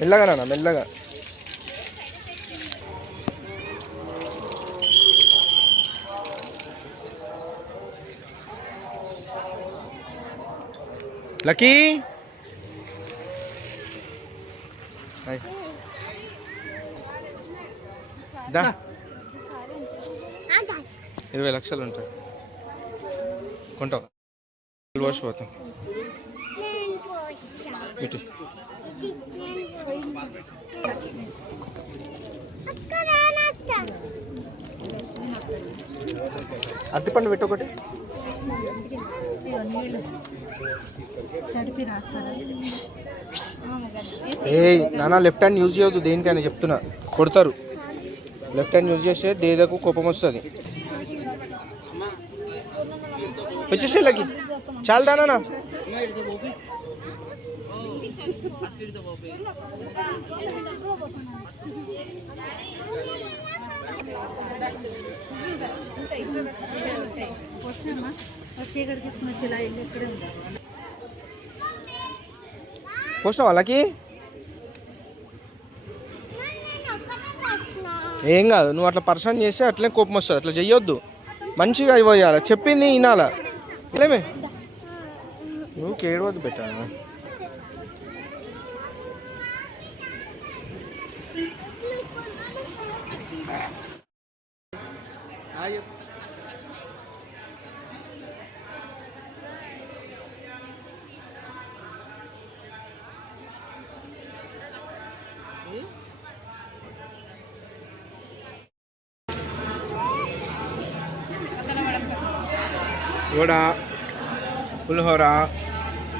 మెల్లగా నాన్న మెల్లగా. లక్కీ దా 20 లక్షలు ఉంటాయి కొంటావు పోసిపోతాం ఇటు అరటిపండు పెట్టు ఒకటి. ఏ నాన్న లెఫ్ట్ హ్యాండ్ యూజ్ చేయొద్దు దేనికైనా చెప్తున్నా, కొడతారు. లెఫ్ట్ హ్యాండ్ యూజ్ చేస్తే దేదకు కోపం వస్తుంది. వచ్చేసేళ్ళకి చాలా దానా పోసిన వాళ్ళకి ఏం కాదు. నువ్వు అట్లా పర్సన్ చేస్తే అట్లే కోపం వస్తుంది. అట్లా చెయ్యొద్దు, మంచిగా ఇవ్వాలి. చెప్పింది వినాలా. లేమే నువ్వు కేడవద్దు పెట్టాను. వడ, పులిహోర,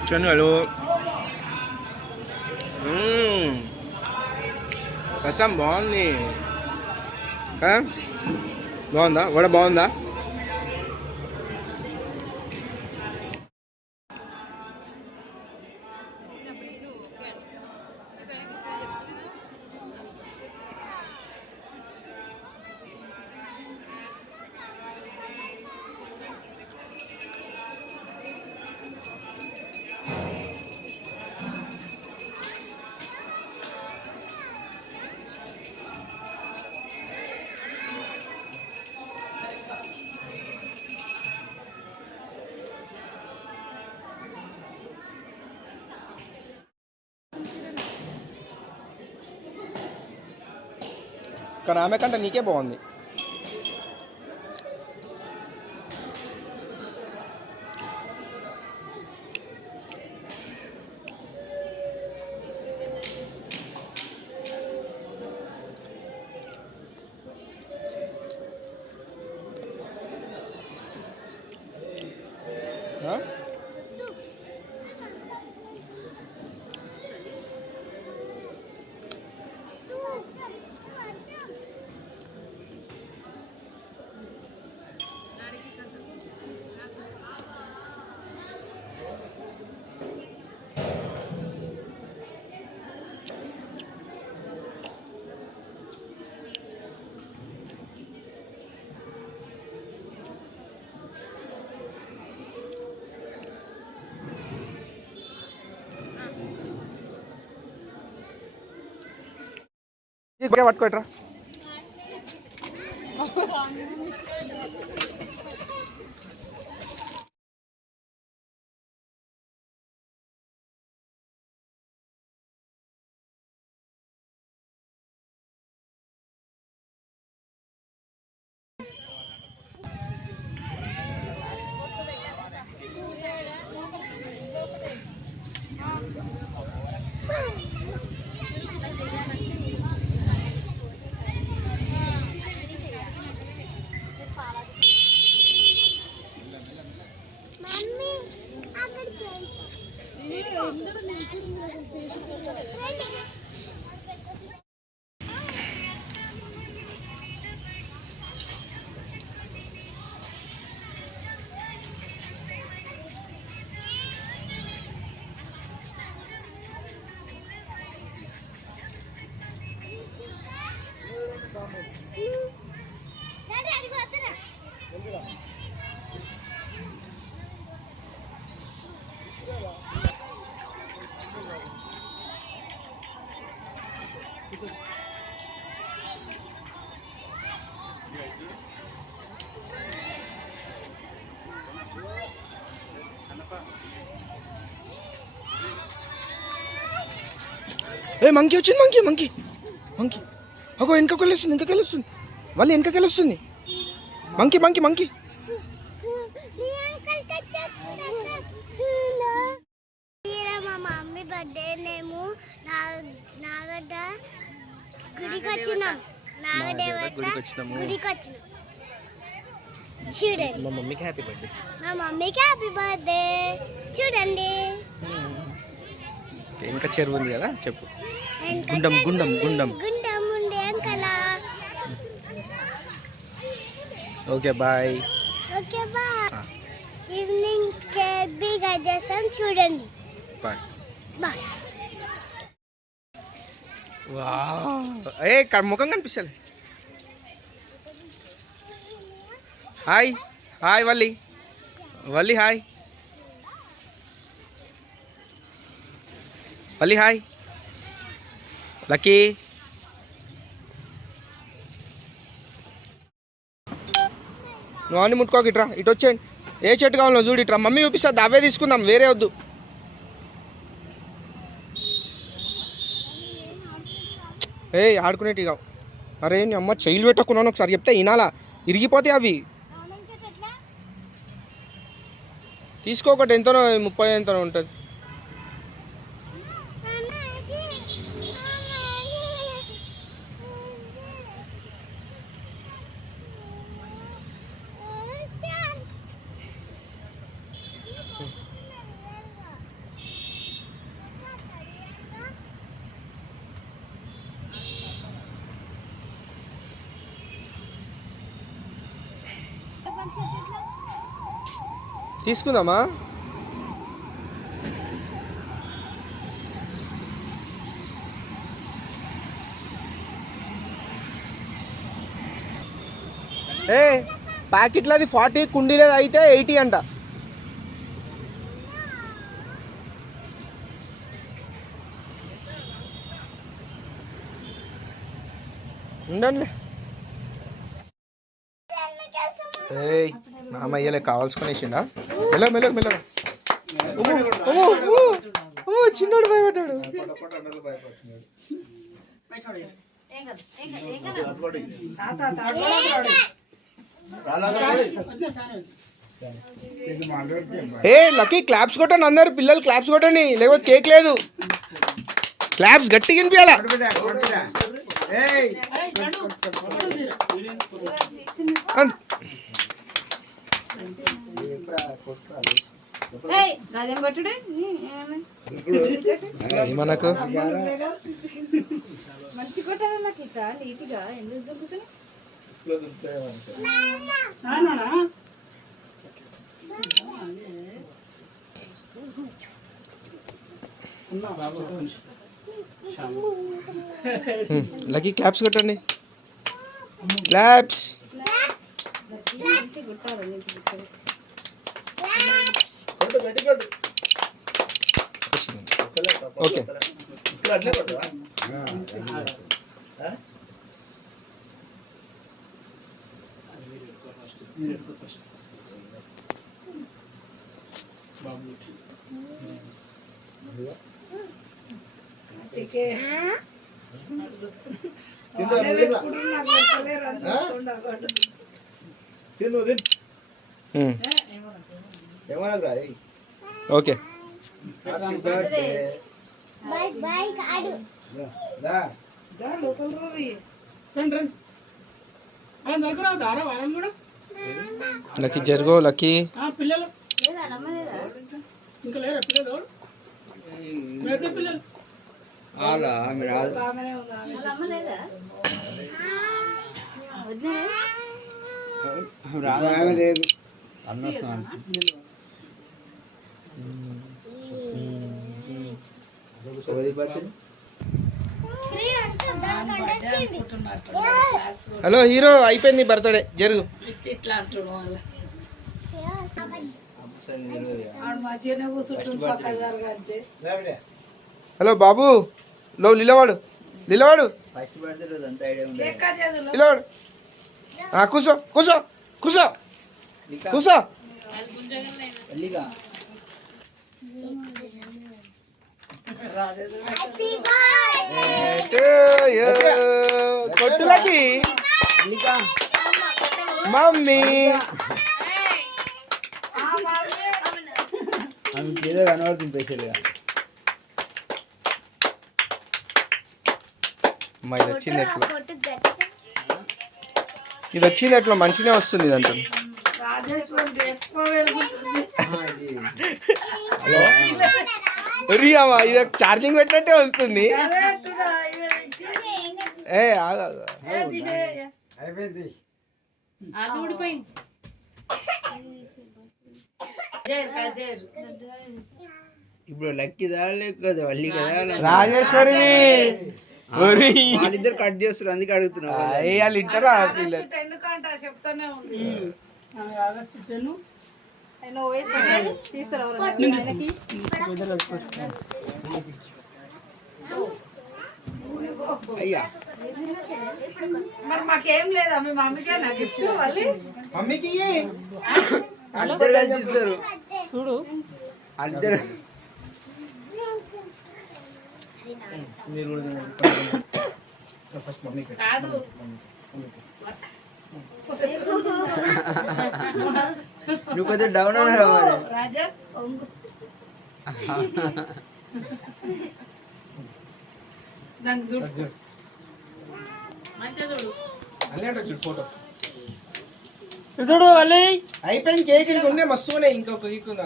శనగలు, రసం బాగుంది కదా. బాగుందా వడ? బాగుందా? కానీ ఆమె కంటే నీకే బాగుంది. పట్టుకోట్రా. ఏ మంకీ వచ్చింది, మంకీ మంకీ మంకీ. అగో వెనకకెళ్ళొస్తుంది, వెనకకెళ్ళొస్తుంది, మళ్ళీ వెనకకెళ్ళొస్తుంది. Monkey monkey monkey. మా మమ్మీ బర్త్డే మేము నాగడ్డ గుడికి వచ్చినాం. గుడికి వచ్చినాం. చూడండి, మా మమ్మీకి హ్యాపీ బర్త్డే. మా మమ్మీకి హ్యాపీ బర్త్డే. చూడండి, ఇంకా చెరువు ఉంది కదా, చెప్పు. గుండం గుండం గుండం గుండం ఉండే అంకలా. Okay bye. Okay bye. Evening cake బిగా చేస్తాం, చూడండి. Bye bye. ఏ ముఖం కనిపిస్తలే. Hi hi Valli, Valli hi, Valli hi. Lucky నువ్వు అన్ని ముట్టుకోక ఇట్రా, ఇటు వచ్చేయండి. ఏ చెట్టు కావాలో చూడు, ఇట్రా. మమ్మీ చూపిస్తుంది, అవే తీసుకుందాం, వేరే వద్దు. ఏ ఆడుకునేటి కావు. అరే నీ అమ్మ చెయ్యిలు పెట్టకున్నాను, ఒకసారి చెప్తే వినాలా, ఇరిగిపోతాయి అవి. తీసుకోకటి ఎంతనో 30 ఎంతనో ఉంటుంది. తీసుకుందామా? ఏ ప్యాకెట్లో అది 40, కుండీలేదు అయితే 80 అంట. ఉండండి. ఏయ్ మామ అయ్యలే కావాల్సుకునేసిండా. మెల్ల మెల్ల మెల్ల. చిన్నోడు భయపడ్డాడు. ఏ లక్కీ క్లాప్స్ కొట్టండి, అందరు పిల్లలు క్లాప్స్ కొట్టండి, లేకపోతే కేక్ లేదు. క్లాప్స్ గట్టిగా వినిపించాలా. మనకు మంచి కొట్టాలి నాకు ఇట్లా నీట్గా ఎందుకు దొరుకుతుంది. లక్కీ క్లాప్స్ కొట్టండి, క్లాప్స్. Okay okay. లక్కీ జరుగు, లక్కీ. పిల్లలు ఇంకా లేరా పిల్లలు? పిల్లలు లేదు అన్న. హలో హీరో, అయిపోయింది బర్త్డే, జరుగు. హలో బాబు, లో నిలవాడు, నిలవాడు, నిలవాడు. కూసో కూసో కూసో కూసో. హ్యాపీ బర్త్డే కొట్టులకి మమ్మీ ఏదో కనబడుతుంది స్పెషల్గా. అమ్మా ఇది వచ్చింది ఎట్లా ఇది వచ్చింది ఎట్లా మంచిగా వస్తుంది ఇదంతా రియమ్మా ఇది ఛార్జింగ్ పెట్టినట్టే వస్తుంది ఏ ఆగు, ఆగు. అయిపోయింది. అది ఊడిపోయింది. ఇప్పుడు లక్కీదా లేకపోతే వల్లి కదా రాజేశ్వరి వాళ్ళిద్దరు కట్ చేస్తారు అందుకే అడుగుతున్నా. వాళ్ళు ఇంటారా పిల్లలు ఎందుకంట చెప్తానే ఉంది. అయ్యా మరి మాకేం లేదా మీ మమ్మీకే నా గిఫ్ట్ ఇవ్వాలి. మమ్మీకి అందరు కలిసి ఇస్తారు చూడు వాళ్ళిద్దరు. ఫస్ట్ మమ్మీకి కాదు నువ్వు కొంచెం డౌన్ అన్నా మరి. రాజా దాన్ని చూడు మంచిగా చూడు. అల్లేంటో చూడు ఫోటో చూడు అల్లి అయిపోయింది కేక్ ఇంకా ఉన్నాయి మస్తు ఉన్నాయి ఇంకొక కేక్ ఉంది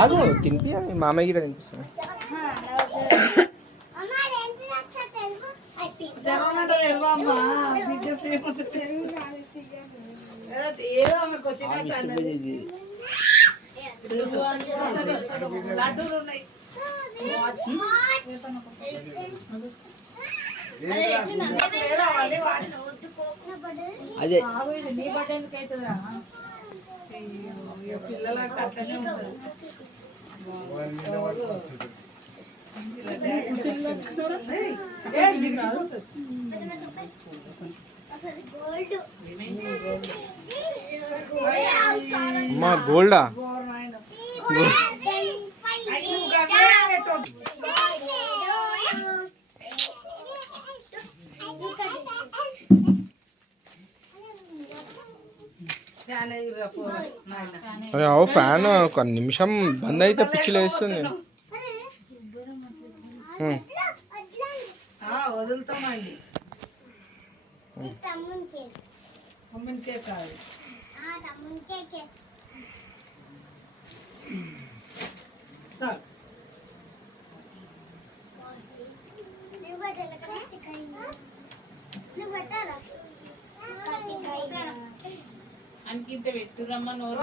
ఆగు తినిపియాలి మామయ్య కూడా తినిపిస్తాను ఏదో ఆమెకు వచ్చినట్టు అన్నది. లడ్డూలు ఉన్నాయి. అదే నీ బట్ట ఎందుకు అవుతుందా పిల్లలకు అట్లనే ఉంటుంది. అమ్మా గోల్డా అరే ఓ ఫ్యాన్ ఒక నిమిషం బంద్ అయితే పిచ్చిలు వేస్తుంది వదులుతామండి. అమ్మకే కాదు అనికింత పెట్టురమ్మ నోరు.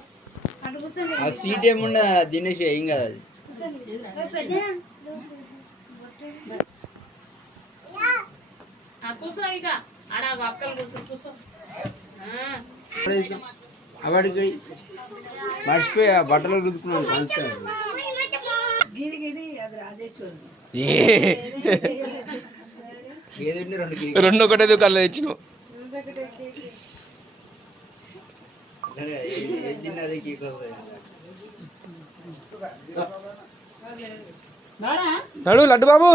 ఆ సీట్ ఏముండ దినేష్ ఏం కదా అది. కూర్చో ఇక ఆడ అక్కలు కూర్చో కూర్చో. అవాడికి మర్చిపోయి బట్టలు రుద్దుకున్నాను పంచాను. గిరి గిరి అది రాజేశ్వరి. ఏదంటే రెండు కేక్ రెండు ఒకటే దుకాణంలో ఇచ్చినావు ఏది తిన్నా అదే కేక్ వస్తుంది. నడు లడ్డు బాబు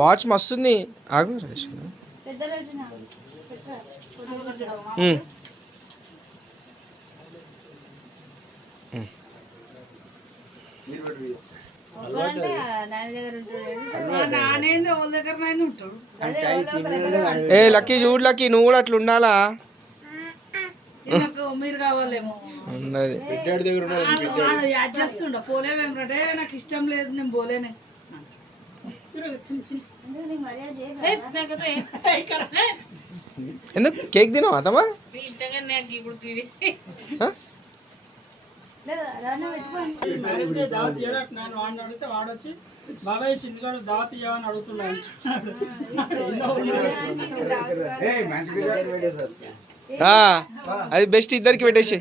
వాచ్ మస్తుంది ఆగు నానేంది వాళ్ళ దగ్గర నాయన ఉంటాడు. ఏ లక్కీ చూడు లక్కీ నువ్వు కూడా అట్లా ఉండాలా మీరు కావాలేమో ఉన్నది యాడ్ చేస్తుండ పోలేమేమిటే నాకు ఇష్టం లేదు నేను పోలేనే. ఎందుకు కేక్ తినవా తమ్మా వాడొచ్చి బాబాయ్ చిన్నగాడు దావత్ ఇవ్వని అడుగుతున్నాడు. అది బెస్ట్ ఇద్దరికి పెట్టేసి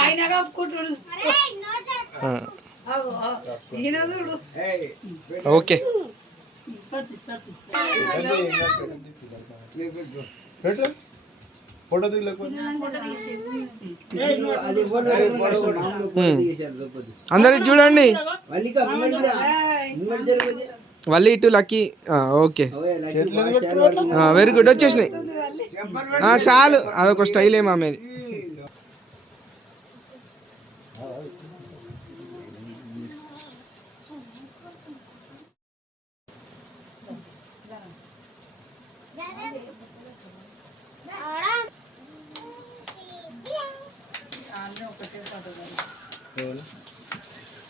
ఆయన కప్పుకుంటాడు. ఆగు, ఆ. ఈయన చూడు ఓకే సర్చి సర్చి ఫోటో దిగలేకపోతే అది ఫోటో మామూలు ఫోటో దిగేశారు లోపలికి. అందరికి చూడండి మల్లిక ముంగడి జరుగుతుంది. వల్లి ఇటు లక్కీ ఓకే వెరీ గుడ్ వచ్చేసినాయి చాలు అదొక స్టైల్ ఏమో ఆమెది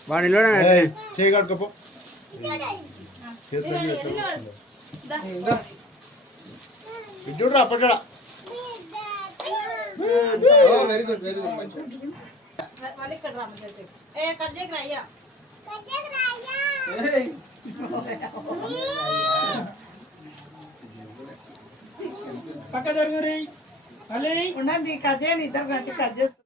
వాడిలో చేయగలకపో చూడరా పట్టడా వెరీ గుడ్ వెరీ గుడ్ వాళ్ళు ఇక్కడ రా ఏ కట్ చేయకు రా అయ్యా పక్క జరుగురి మళ్ళీ ఉండండి కట్ చేయని ఇద్దరు మంచి కట్ చేస్తారు